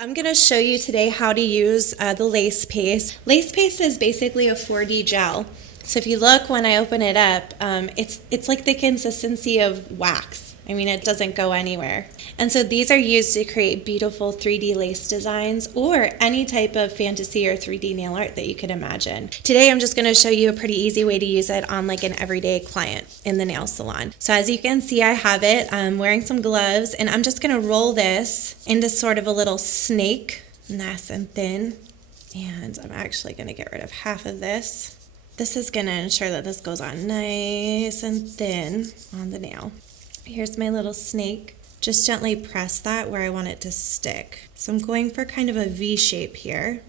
I'm going to show you today how to use the lace paste. Lace paste is basically a 4D gel. So if you look when I open it up, it's like the consistency of wax. I mean, it doesn't go anywhere. And so these are used to create beautiful 3D lace designs or any type of fantasy or 3D nail art that you could imagine. Today, I'm just going to show you a pretty easy way to use it on like an everyday client in the nail salon. So as you can see, I have it. I'm wearing some gloves and I'm just going to roll this into sort of a little snake, nice and thin. And I'm actually going to get rid of half of this. This is going to ensure that this goes on nice and thin on the nail. Here's my little snake. Just gently press that where I want it to stick. So I'm going for kind of a V shape here.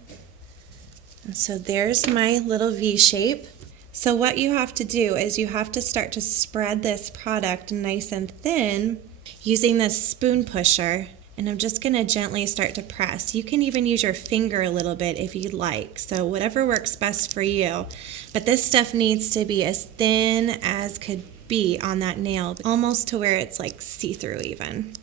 And so there's my little V shape. So what you have to do is you have to start to spread this product nice and thin using this spoon pusher. And I'm just going to gently start to press. You can even use your finger a little bit if you'd like. So whatever works best for you. But this stuff needs to be as thin as could be on that nail, almost to where it's like see-through even.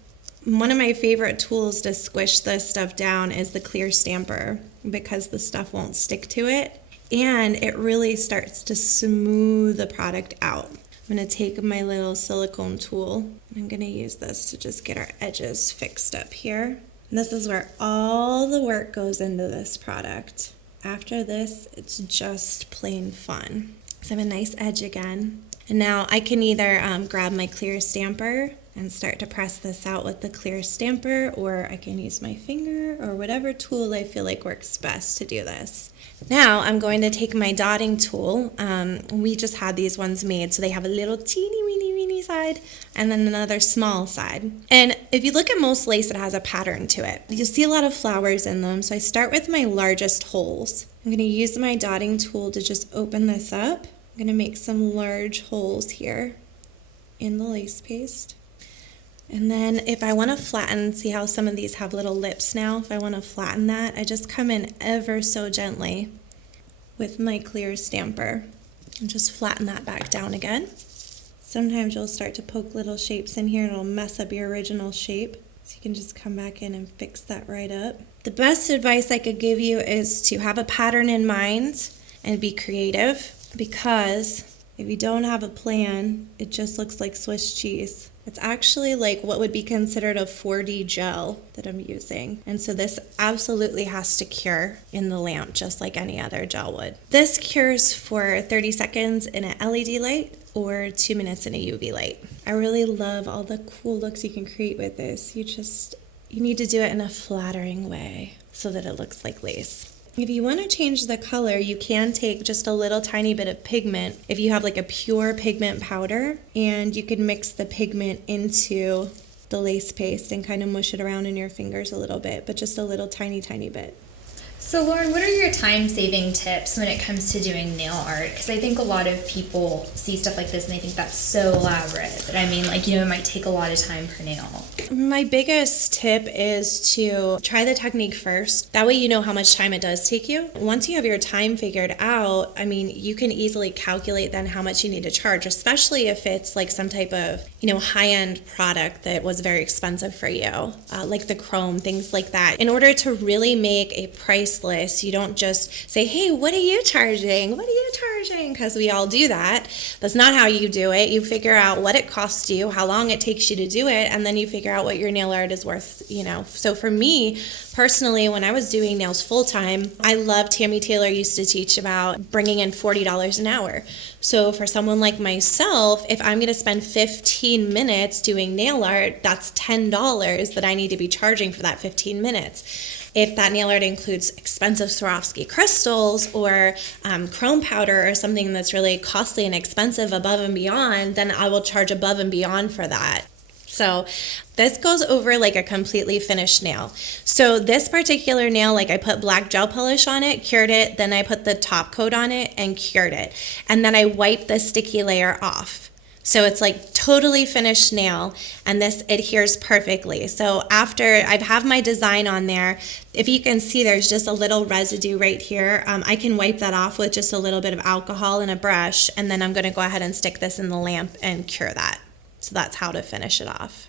One of my favorite tools to squish this stuff down is the clear stamper because the stuff won't stick to it and it really starts to smooth the product out. I'm going to take my little silicone tool and I'm going to use this to just get our edges fixed up here. And this is where all the work goes into this product. After this, it's just plain fun. So I have a nice edge again. And now I can either grab my clear stamper and start to press this out with the clear stamper, or I can use my finger or whatever tool I feel like works best to do this. Now I'm going to take my dotting tool. We just had these ones made, so they have a little teeny weeny side and then another small side. And if you look at most lace, it has a pattern to it. You'll see a lot of flowers in them, so I start with my largest holes. I'm going to use my dotting tool to just open this up. I'm going to make some large holes here in the lace paste. And then if I want to flatten, see how some of these have little lips now? If I want to flatten that, I just come in ever so gently with my clear stamper and just flatten that back down again. Sometimes you'll start to poke little shapes in here and it'll mess up your original shape. So you can just come back in and fix that right up. The best advice I could give you is to have a pattern in mind and be creative. Because if you don't have a plan, it just looks like Swiss cheese. It's actually like what would be considered a 4D gel that I'm using. And so this absolutely has to cure in the lamp just like any other gel would. This cures for 30 seconds in an LED light or 2 minutes in a UV light. I really love all the cool looks you can create with this. You need to do it in a flattering way so that it looks like lace. If you want to change the color, you can take just a little tiny bit of pigment. If you have like a pure pigment powder, and you can mix the pigment into the lace paste and kind of mush it around in your fingers a little bit, but just a little tiny bit. So Lauren, what are your time-saving tips when it comes to doing nail art? Because I think a lot of people see stuff like this and they think that's so elaborate. But I mean, it might take a lot of time per nail. My biggest tip is to try the technique first. That way you know how much time it does take you. Once you have your time figured out, I mean, you can easily calculate then how much you need to charge, especially if it's like some type of, high-end product that was very expensive for you, like the chrome, things like that. In order to really make a price list, you don't just say, hey, what are you charging? What are you charging? Because we all do that. That's not how you do it. You figure out what it costs you, how long it takes you to do it, and then you figure out what your nail art is worth, So for me, personally, when I was doing nails full-time, I loved Tammy Taylor used to teach about bringing in $40 an hour. So for someone like myself, if I'm going to spend 15 minutes doing nail art, that's $10 that I need to be charging for that 15 minutes. If that nail art includes expensive Swarovski crystals or chrome powder or something that's really costly and expensive above and beyond, then I will charge above and beyond for that. So this goes over like a completely finished nail. So this particular nail, I put black gel polish on it, cured it, then I put the top coat on it and cured it. And then I wiped the sticky layer off. So it's like totally finished nail, and this adheres perfectly. So after I have my design on there, if you can see there's just a little residue right here, I can wipe that off with just a little bit of alcohol and a brush, and then I'm gonna go ahead and stick this in the lamp and cure that. So that's how to finish it off.